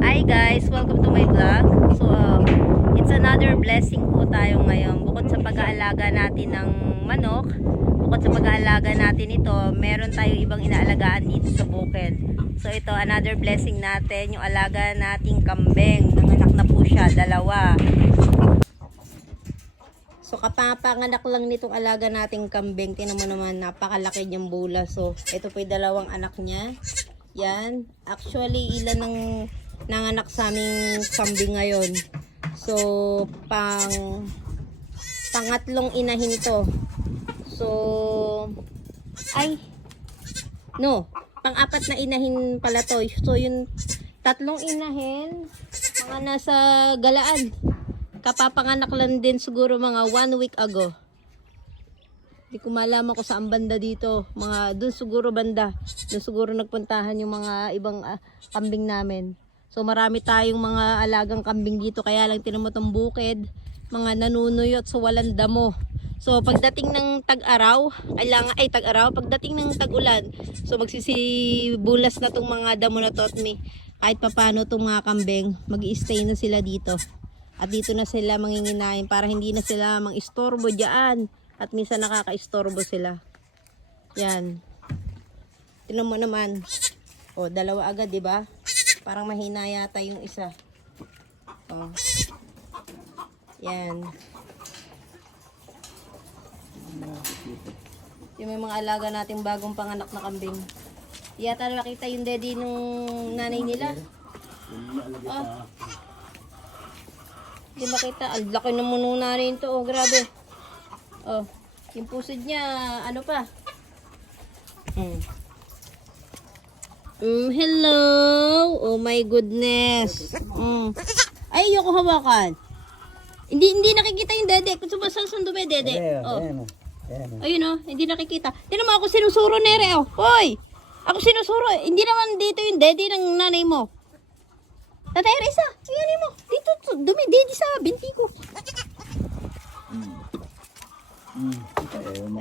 Hi guys, welcome to my vlog. So, it's another blessing po tayo ngayon. Bukod sa pag-aalaga natin ng manok, bukod sa pag-aalaga natin ito, meron tayong ibang inaalagaan dito sa bukid. So, ito, another blessing natin, yung alaga nating kambing. Nanganak na po siya, 2. So, kapapanganak lang nitong alaga nating kambing. Tingnan mo naman, napakalaki niyang bula. So, ito po yung 2 anak niya. Yan. Actually, ilan ng nanganak sa aming kambing ngayon. So, pangatlong inahin to. So, pang-4 na inahin pala to. So, yung 3 inahin, mga nasa galaan. Kapapanganak lang din siguro mga 1 week ago. Hindi ko malaman kung saan banda dito. Doon siguro banda. Doon siguro nagpuntahan yung mga ibang kambing namin. So marami tayong mga alagang kambing dito. Kaya lang tinan mo tong bukid. Mga nanunuyot so walang damo. So pagdating ng tag-araw, pagdating ng tag-ulan, so magsisibulas na tong mga damo na to at kahit papano tong mga kambing, mag-i-stay na sila dito. At dito na sila manginginain para hindi na sila mang-istorbo diyan. At minsan nakaka-istorbo sila. Yan. Tingnan mo naman. O, 2 agad, di ba? Parang mahina yata yung isa. O. Yan. Yung may mga alaga nating bagong panganak na kambing. Yata nakita yung daddy nung nanay nila. Oh. Hindi makita. Ang laki na muna nanay ito. Oh, grabe. Oh, yung pusod niya, ano pa? Hello! Oh my goodness! Ay, ayoko hawakan. Hindi nakikita yung dede. Kung sasundo may dede. Oh. Ayun oh, hindi nakikita. Hindi naman ako sinusuro nere. Oh. Hoy! Ako sinusuro. Hindi naman dito yung dede ng nanay mo. Tatay Risa, yan mo. Dito, dumi dede sa binti ko.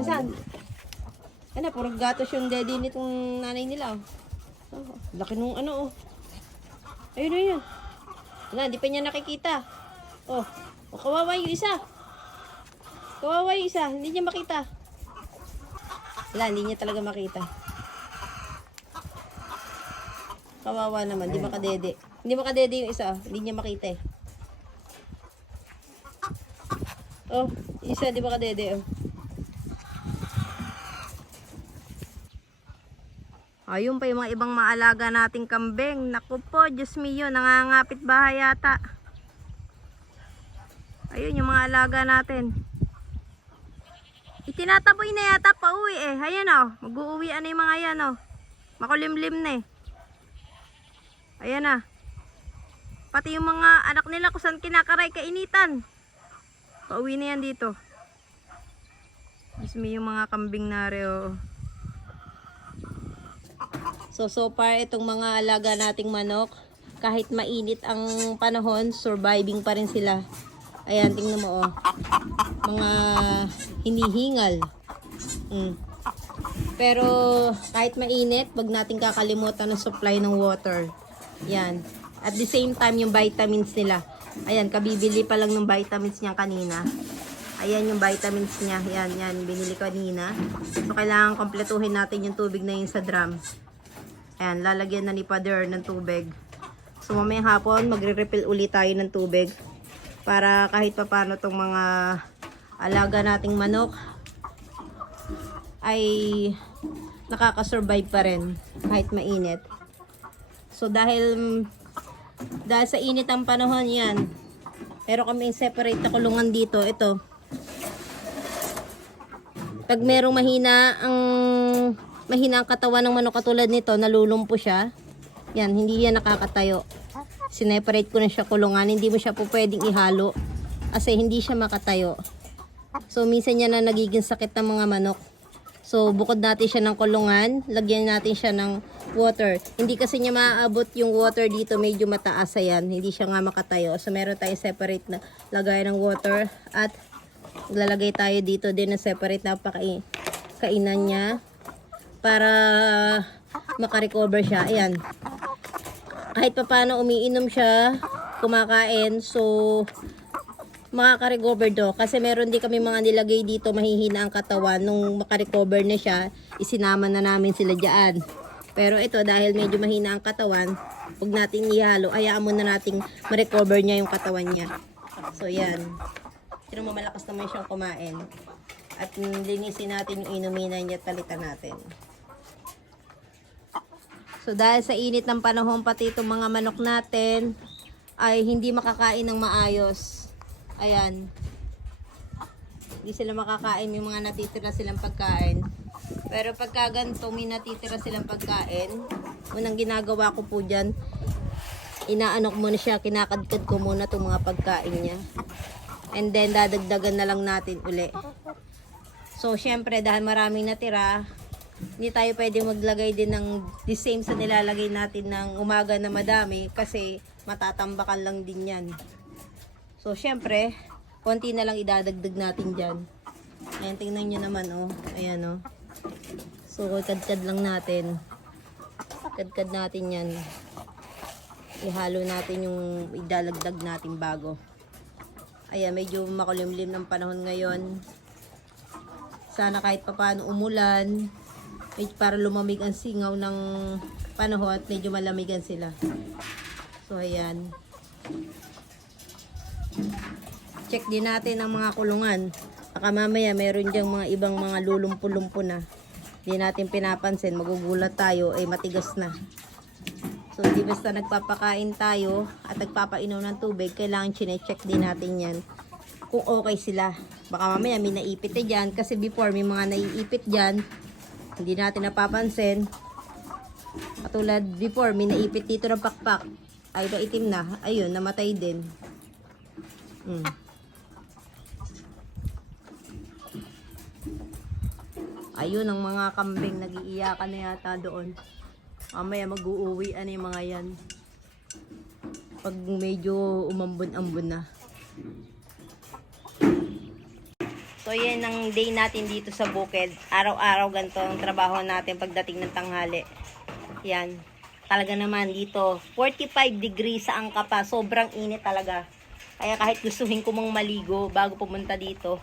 Saan? Ano, puro gatos yung daddy nitong nanay nila. Oh, laki nung ano oh. Ayun. Wala, hindi pa niya nakikita. Oh, kawawa yung isa. Hindi niya makita. Wala, hindi niya talaga makita. Kawawa naman, hindi makadede. Hindi makadede yung isa, hindi niya makita eh. Oh, isa di ba kadede oh. Ayun pa yung mga ibang maalaga nating kambing. Naku po, Diyos mio, nangangapit bahay yata. Ayun yung mga alaga natin. Itinataboy na yata pa uwi eh. Ayan oh, mag-uuwi na yung mga yan oh. Makulimlim na eh. Ayan ah. Pati yung mga anak nila kung saan kinakaray kainitan. Pauwi na yan dito. Ismi yung mga kambing na reo. So far itong mga alaga nating manok, kahit mainit ang panahon, surviving pa rin sila. Ayan, tingnan mo oh. Mga hinihingal. Pero kahit mainit, wag natin kakalimutan ng supply ng water. Yan. At the same time yung vitamins nila. Ayan, kabibili pa lang ng vitamins niya kanina. Ayan yung vitamins niya. Yan, binili kanina. So, kailangan kompletuhin natin yung tubig na yun sa drum. Ayan, lalagyan na ni Father ng tubig. So, mamayang hapon, magre-refill ulit tayo ng tubig. Para kahit pa paano tong mga alaga nating manok ay nakakasurvive pa rin kahit mainit. So, dahil sa init ang panahon yan, pero kami separate na kulungan dito. Ito, pag merong mahina ang katawan ng manok katulad nito, nalulumpo siya, yan, hindi yan nakakatayo. Sineparate ko na siya kulungan, hindi mo siya po pwedeng ihalo kasi hindi siya makatayo. So minsan yan na nagiging sakit ng mga manok. So bukod natin siya ng kulungan, lagyan natin siya ng water. Hindi kasi niya maaabot yung water dito, medyo mataas yan. Hindi siya nga makatayo. So meron tayong separate na lagay ng water at lalagay tayo dito din na separate na kainan niya para makarecover siya. Ayan. kahit pa paano umiinom siya, kumakain. So, makaka-recover do. Kasi meron din kami mga nilagay dito, mahihina ang katawan. Nung makarecover na siya, isinama na namin sila dyan. Pero ito, dahil medyo mahina ang katawan, huwag nating ihalo, hayaan muna nating ma-recover niya yung katawan niya. So, yan. Pero malakas naman siyang kumain. At linisin natin yung inuminan niya at palitan natin. So, dahil sa init ng panahon, pati itong mga manok natin ay hindi makakain ng maayos. Ayan. Hindi sila makakain, yung mga natitira silang pagkain. Pero pagka ganito, may natitira silang pagkain, unang ginagawa ko po dyan, inaano ko muna siya, kinakadkad ko muna itong mga pagkain niya. And then, dadagdagan na lang natin uli. So, syempre, dahil maraming natira, hindi tayo pwede maglagay din ng the same sa nilalagay natin ng umaga na madami kasi matatambakan lang din yan. So, syempre, konti na lang idadagdag natin dyan. Ayan, tingnan nyo naman, oh. Ayan, oh. So, kadkad lang natin. Kadkad natin yan. Ihalo natin yung idalagdag natin bago. Ayan, medyo makulimlim ng panahon ngayon. Sana kahit papaano umulan. Para lumamig ang singaw ng panahon at medyo malamigan sila. So, ayan. Check din natin ang mga kulungan. Baka mamaya meron diyang mga ibang mga lulumpo-lumpo na. Hindi natin pinapansin. Magugulat tayo. Matigas na. So, di basta nagpapakain tayo at nagpapainom ng tubig, kailangan chine-check din natin yan kung okay sila. Baka mamaya may naipit na dyan. Kasi before may mga naiipit dyan, hindi natin napapansin. Katulad before, may naipit dito ng pakpak. Ay, itim na. Ayun, namatay din. Ayun ang mga kambing, nag-iiyakan na yata doon. Mamaya mag-uuwi ano yung mga yan. Pag medyo umambon-ambon na. So yan ang day natin dito sa bukid. Araw-araw ganito ang trabaho natin pagdating ng tanghali. Yan. Talaga naman dito, 45 degrees sa angka pa. Sobrang init talaga. Kaya kahit gustuhin ko mang maligo bago pumunta dito,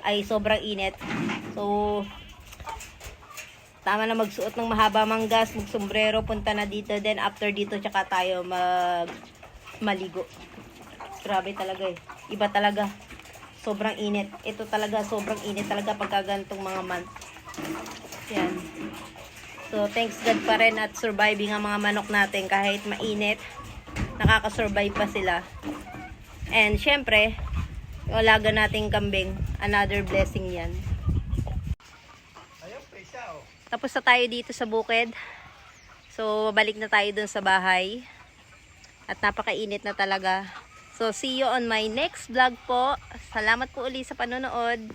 ay sobrang init. So, tama na magsuot ng mahaba manggas, magsombrero, punta na dito. Then after dito, tsaka tayo maligo. Grabe talaga eh. Iba talaga. Sobrang init. Ito talaga, sobrang init talaga pagka ganitong mga month. Yan. So, thanks God pa rin at surviving ang mga manok natin kahit mainit. Nakakasurvive pa sila. And syempre, yung alaga nating kambing, another blessing yan. Tapos na tayo dito sa bukid. So, balik na tayo dun sa bahay. At napakainit na talaga. So, see you on my next vlog po. Salamat po uli sa panonood.